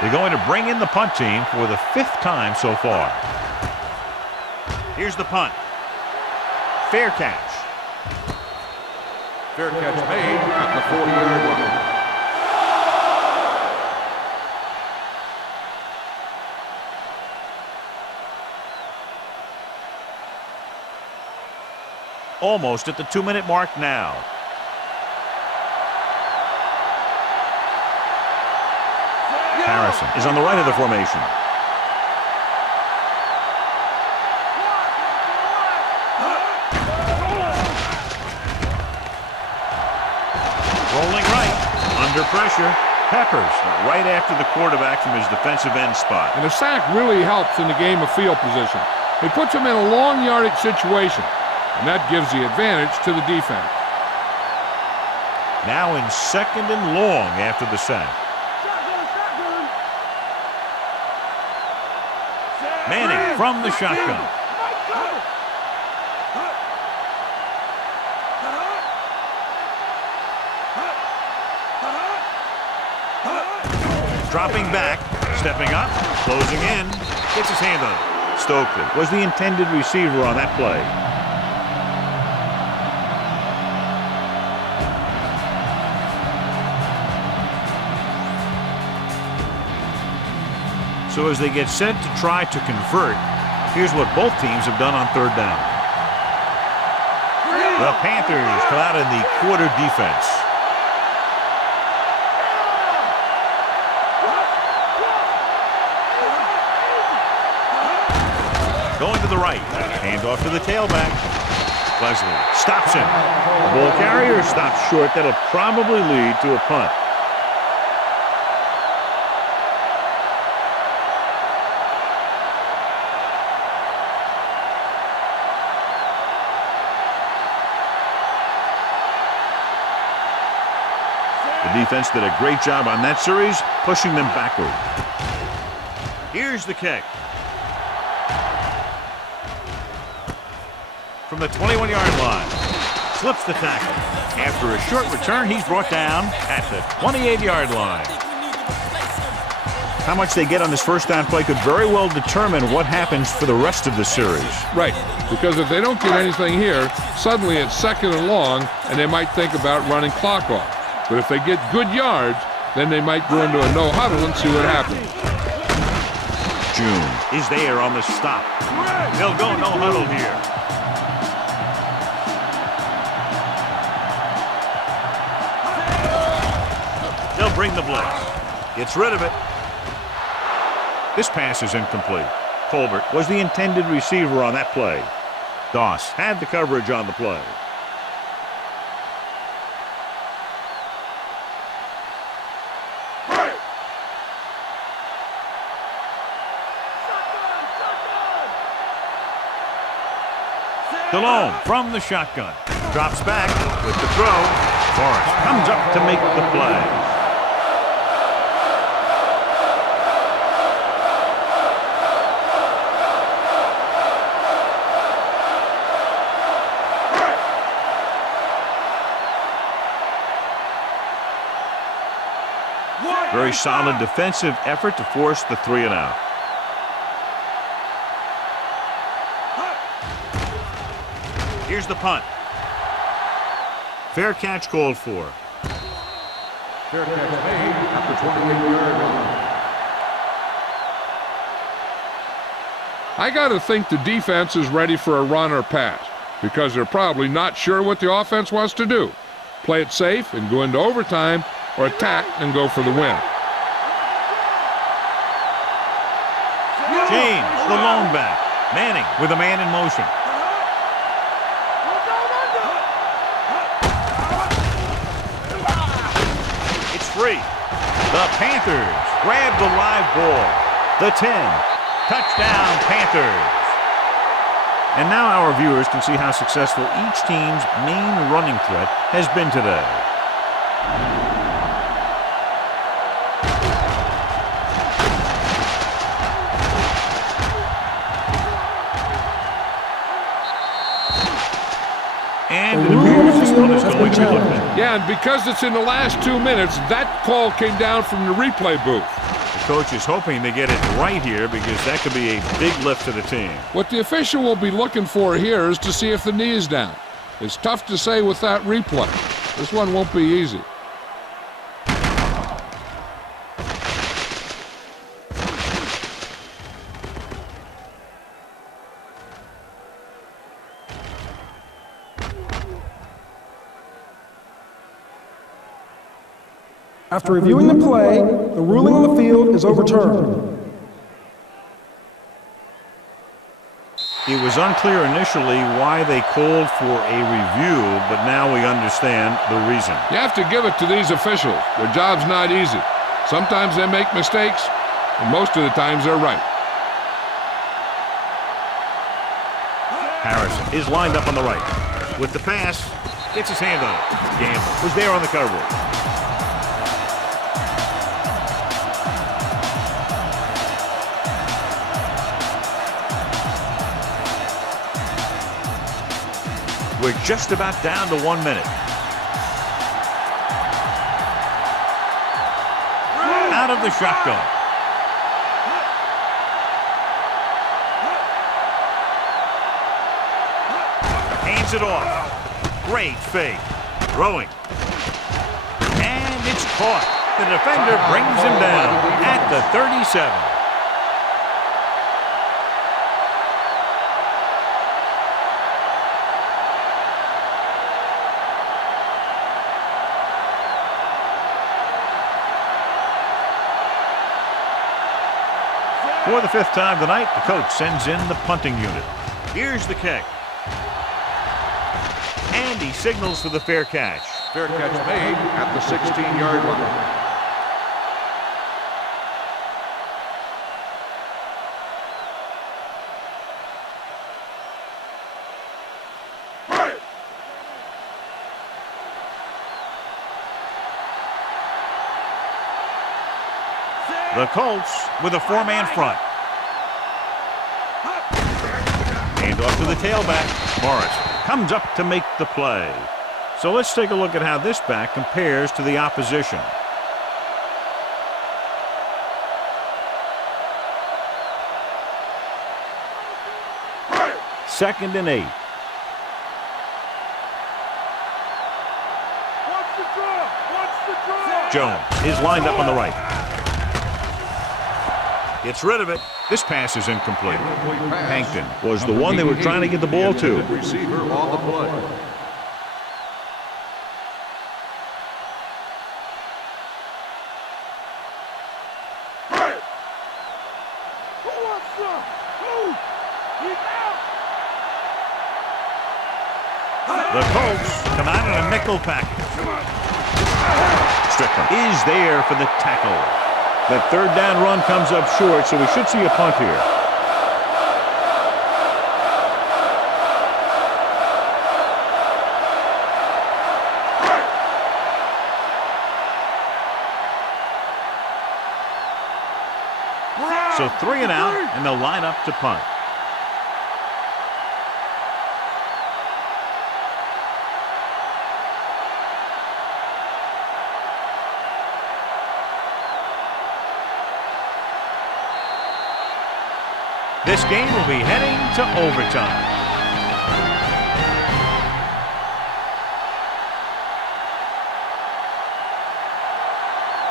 They're going to bring in the punt team for the 5th time so far. Here's the punt. Fair catch. Fair catch made at the 40-yard line. Almost at the 2-minute mark now. Harrison is on the right of the formation. Rolling right. Under pressure. Peppers right after the quarterback from his defensive end spot. And a sack really helps in the game of field position. It puts him in a long yardage situation. And that gives the advantage to the defense. Now in 2nd and long after the sack. Manning from the shotgun. Dropping back, stepping up, closing in, gets his hand on it. Stokely was the intended receiver on that play. So as they get set to try to convert, here's what both teams have done on third down. The Panthers come out in the quarter defense. Going to the right. Handoff to the tailback. Lesnar stops him. The ball carrier stops short. That'll probably lead to a punt. defense did a great job on that series, pushing them backward. Here's the kick. From the 21-yard line. Slips the tackle. After a short return, he's brought down at the 28-yard line. How much they get on this first down play could very well determine what happens for the rest of the series. Right, because if they don't get anything here, suddenly it's 2nd and long, and they might think about running clock off. But if they get good yards, then they might go into a no huddle and see what happens. June is there on the stop. They'll go no huddle here. They'll bring the blitz. Gets rid of it. This pass is incomplete. Colbert was the intended receiver on that play. Doss had the coverage on the play. DeLone from the shotgun. Drops back with the throw. Forrest comes up to make the play. Very solid defensive effort to force the 3 and out. Here's the punt. Fair catch called for. Fair catch made at the 28-yard line. I got to think the defense is ready for a run or pass because they're probably not sure what the offense wants to do. Play it safe and go into overtime, or attack and go for the win. James, the lone back. Manning with a man in motion. It's free. The Panthers grab the live ball. The 10. Touchdown, Panthers. And now our viewers can see how successful each team's main running threat has been today. And it appears this one is going to be looked at. Yeah, and because it's in the last 2 minutes, that call came down from the replay booth. The coach is hoping to get it right here because that could be a big lift to the team. What the official will be looking for here is to see if the knee is down. It's tough to say with that replay. This one won't be easy. After reviewing the play, the ruling on the field is overturned. It was unclear initially why they called for a review, but now we understand the reason. You have to give it to these officials. Their job's not easy. Sometimes they make mistakes, and most of the times they're right. Harrison is lined up on the right. With the pass, gets his hand on it. Gamble was there on the coverage. We're just about down to 1 minute. Out of the shotgun. Hands it off. Great fake. Throwing. And it's caught. The defender brings him down at the 37. For the 5th time tonight, the coach sends in the punting unit. Here's the kick. And he signals for the fair catch. Fair catch made at the 16-yard line. The Colts with a 4-man front. Hand off to the tailback. Morris comes up to make the play. So let's take a look at how this back compares to the opposition. Second and 8. Jones is lined up on the right. Gets rid of it. This pass is incomplete. Hankton was the one they were trying to get the ball to. Receiver on the play. The Colts come out in a nickel package. Strickland is there for the tackle. That third down run comes up short, so we should see a punt here. So 3 and out, and they'll line up to punt. This game will be heading to overtime.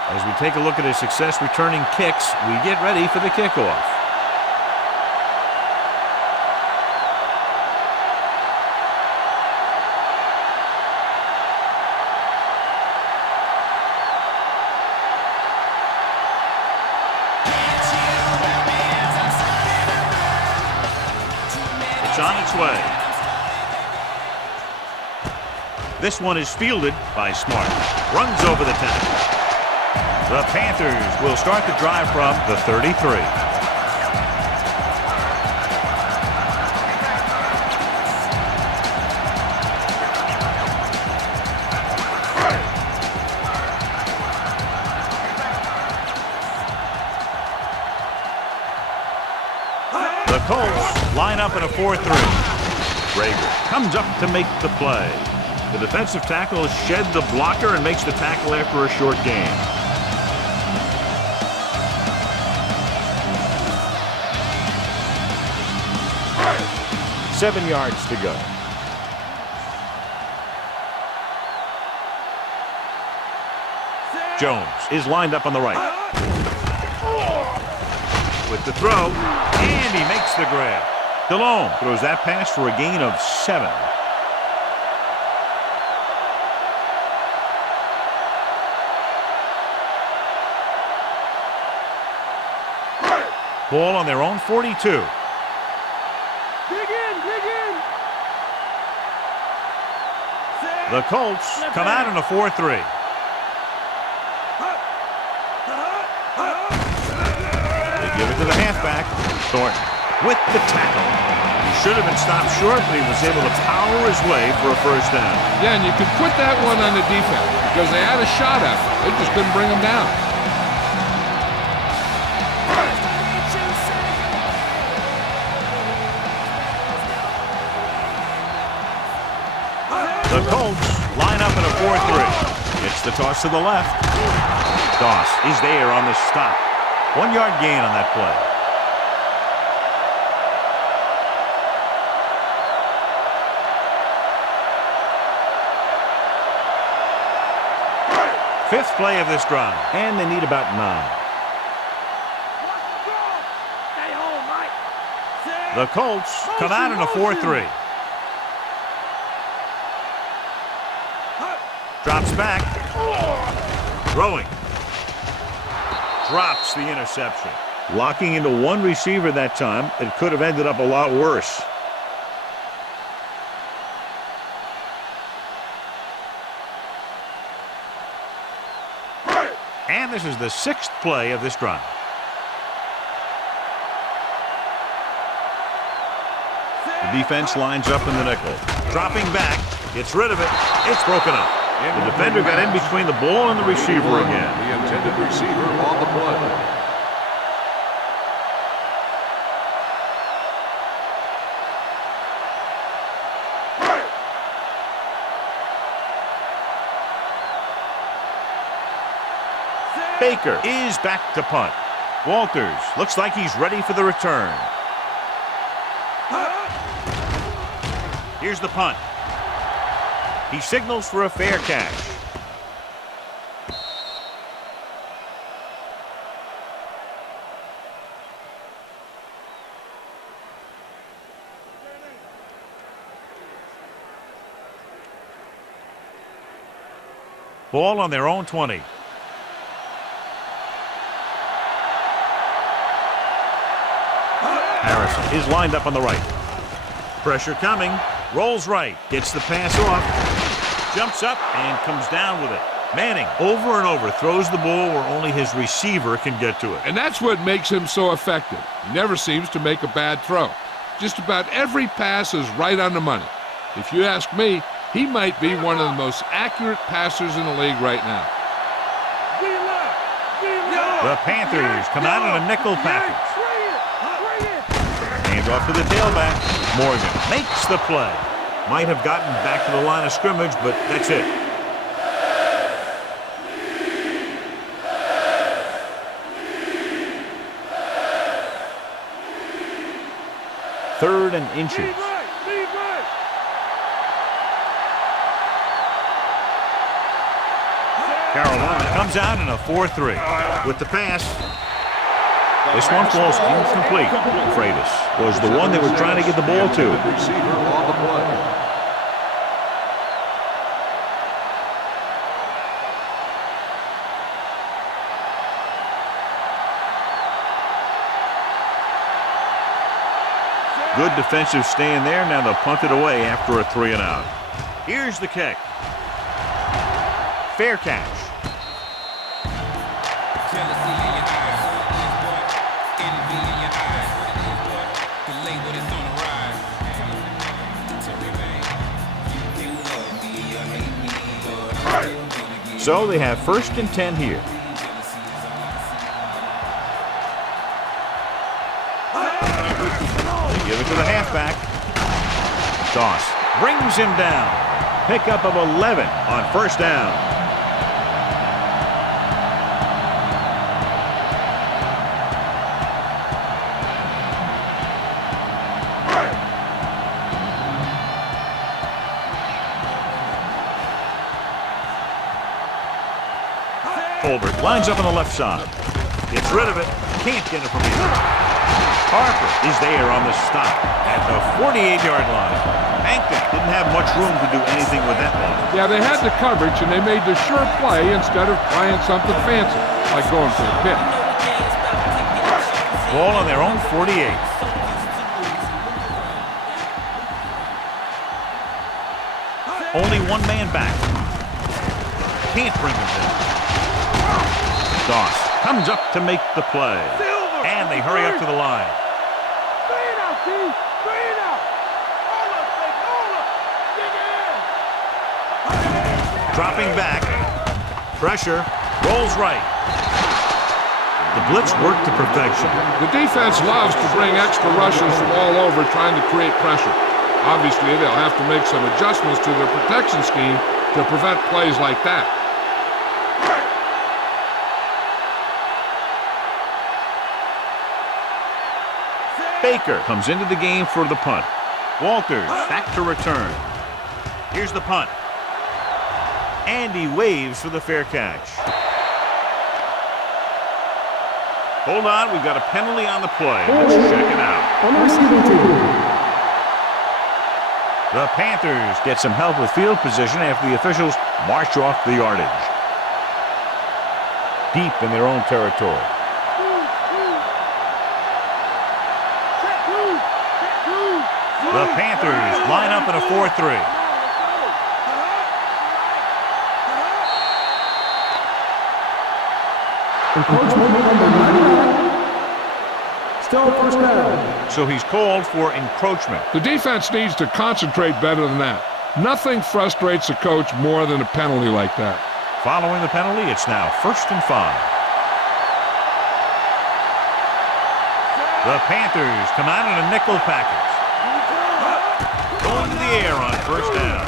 As we take a look at his success returning kicks, we get ready for the kickoff. On its way. This one is fielded by Smart. Runs over the tackle. The Panthers will start the drive from the 33. The Colts line up in a 4-3. Rager comes up to make the play. The defensive tackle sheds the blocker and makes the tackle after a short gain. Seven yards to go. Jones is lined up on the right. With the throw, and he makes the grab. DeLone throws that pass for a gain of 7. Ball on their own 42. Dig in, dig in. The Colts come out in a 4-3. Give it to the halfback. Thornton with the tackle. He should have been stopped short, but he was able to power his way for a first down. Yeah, and you could put that one on the defense because they had a shot at him. They just couldn't bring him down. The Colts line up in a 4-3. It's the toss to the left. Doss is there on the stop. 1-yard gain on that play. Fifth play of this drive, and they need about 9. The Colts come out in a 4-3. Drops back. Throwing. Drops the interception. Locking into one receiver that time. It could have ended up a lot worse. And this is the 6th play of this drive. The defense lines up in the nickel. Dropping back. Gets rid of it. It's broken up. The defender got in between the ball and the receiver again. The intended receiver on the play. Baker is back to punt. Walters looks like he's ready for the return. Here's the punt. He signals for a fair catch. Ball on their own 20. Harrison is lined up on the right. Pressure coming. Rolls right. Gets the pass off. Jumps up and comes down with it. Manning over and over throws the ball where only his receiver can get to it. And that's what makes him so effective. He never seems to make a bad throw. Just about every pass is right on the money. If you ask me, he might be one of the most accurate passers in the league right now. The Panthers come out in a nickel package. Hands off to the tailback. Morgan makes the play. Might have gotten back to the line of scrimmage, but that's it. Third and inches. Carolina comes out in a 4-3 with the pass. This one falls incomplete. Freitas was the one they were trying to get the ball to. Receiver on the play. Good defensive stand there. Now they'll punt it away after a 3-and-out. Here's the kick. Fair catch. So they have 1st and 10 here. They give it to the halfback. Doss brings him down. Pickup of 11 on 1st down. Colbert lines up on the left side. Gets rid of it. Can't get it from here. Harper is there on the stop at the 48-yard line. Hankton didn't have much room to do anything with that one. Yeah, they had the coverage, and they made the sure play instead of trying something fancy, like going for a pick. Ball on their own 48. Only one man back. Can't bring him down. Doss comes up to make the play. And they hurry up to the line. Dropping back. Pressure. Rolls right. The blitz worked to perfection. The defense loves to bring extra rushers from all over trying to create pressure. Obviously, they'll have to make some adjustments to their protection scheme to prevent plays like that. Baker comes into the game for the punt. Walters back to return. Here's the punt. And he waves for the fair catch. Hold on, we've got a penalty on the play. Let's check it out. On the receiving team. The Panthers get some help with field position after the officials march off the yardage. Deep in their own territory. The Panthers line up in a 4-3. Encroachment number 99. Still 1st down. So he's called for encroachment. The defense needs to concentrate better than that. Nothing frustrates a coach more than a penalty like that. Following the penalty, it's now 1st and 5. The Panthers come out in a nickel package. Going to the air on 1st down.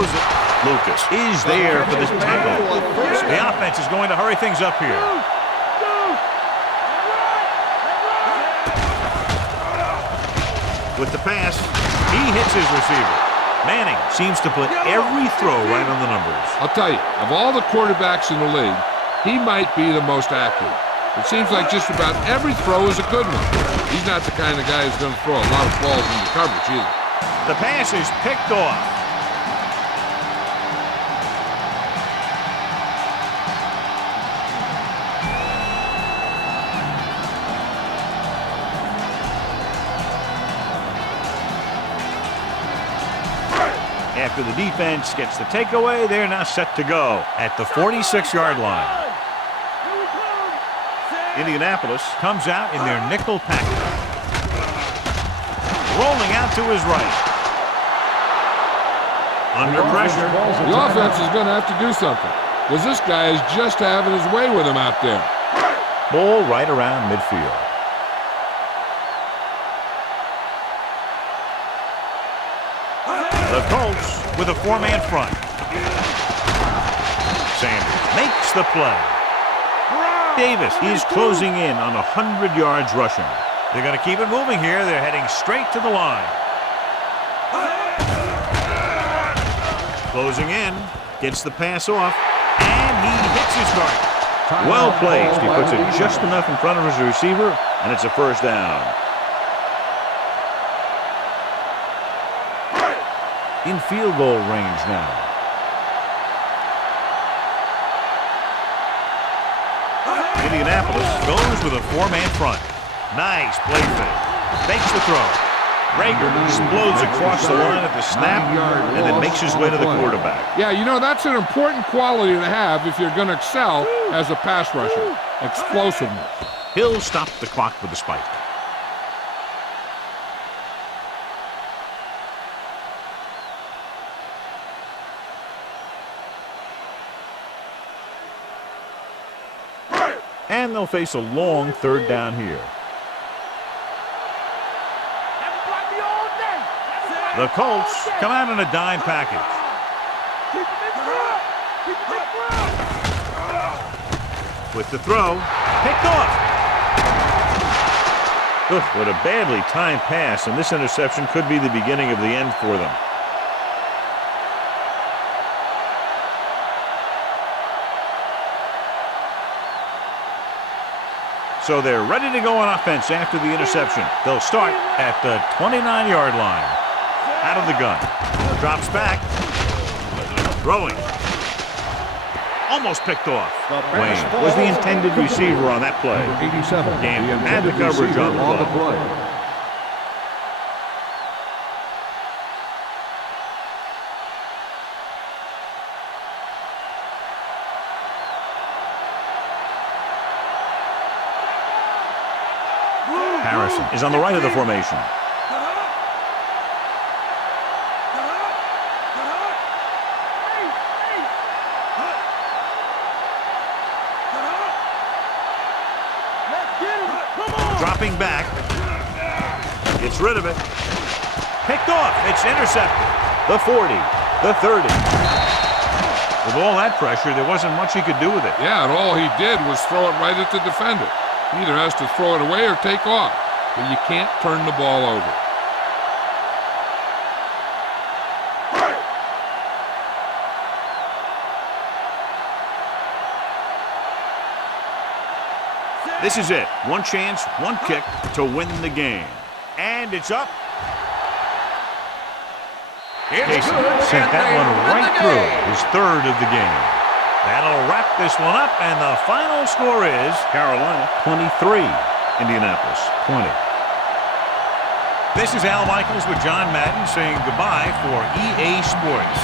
throws it. Lucas is there for this tackle. The offense is going to hurry things up here. With the pass, he hits his receiver. Manning seems to put every throw right on the numbers. I'll tell you, of all the quarterbacks in the league, he might be the most accurate. It seems like just about every throw is a good one. He's not the kind of guy who's going to throw a lot of balls into coverage either. The pass is picked off. After the defense gets the takeaway, they're now set to go at the 46-yard line. Indianapolis comes out in their nickel package. Rolling out to his right. Under pressure. The offense is going to have to do something, because this guy is just having his way with him out there. Ball right around midfield. The Colts with a four-man front. Sanders makes the play. Davis, he's closing in on 100 yards rushing. They're going to keep it moving here. They're heading straight to the line. Closing in, gets the pass off, and he hits his target. Well placed. He puts it just enough in front of his receiver, and it's a first down. In field goal range now. Indianapolis goes with a four-man front. Nice play fake. Fakes the throw. Rager explodes across the line at the snap and then makes his way to the quarterback. Yeah, you know, that's an important quality to have if you're going to excel as a pass rusher. Explosiveness. He'll stop the clock with the spike. And they'll face a long third down here. The Colts come out in a dime package. With the throw, picked off. What a badly timed pass, and this interception could be the beginning of the end for them. So they're ready to go on offense after the interception. They'll start at the 29-yard line. Out of the gun. Drops back. Throwing. Almost picked off. Wayne was the intended receiver on that play. 87. Gamble had the coverage on the play. Harrison is on the right of the formation. Dropping back. Gets rid of it. Picked off. It's intercepted. The 40, the 30. With all that pressure, there wasn't much he could do with it. Yeah, and all he did was throw it right at the defender. He either has to throw it away or take off, but you can't turn the ball over. This is it. One chance, one kick to win the game. And it's up. Casey sent that one right through his third of the game. That'll wrap this one up, and the final score is Carolina 23, Indianapolis 20. This is Al Michaels with John Madden saying goodbye for EA Sports.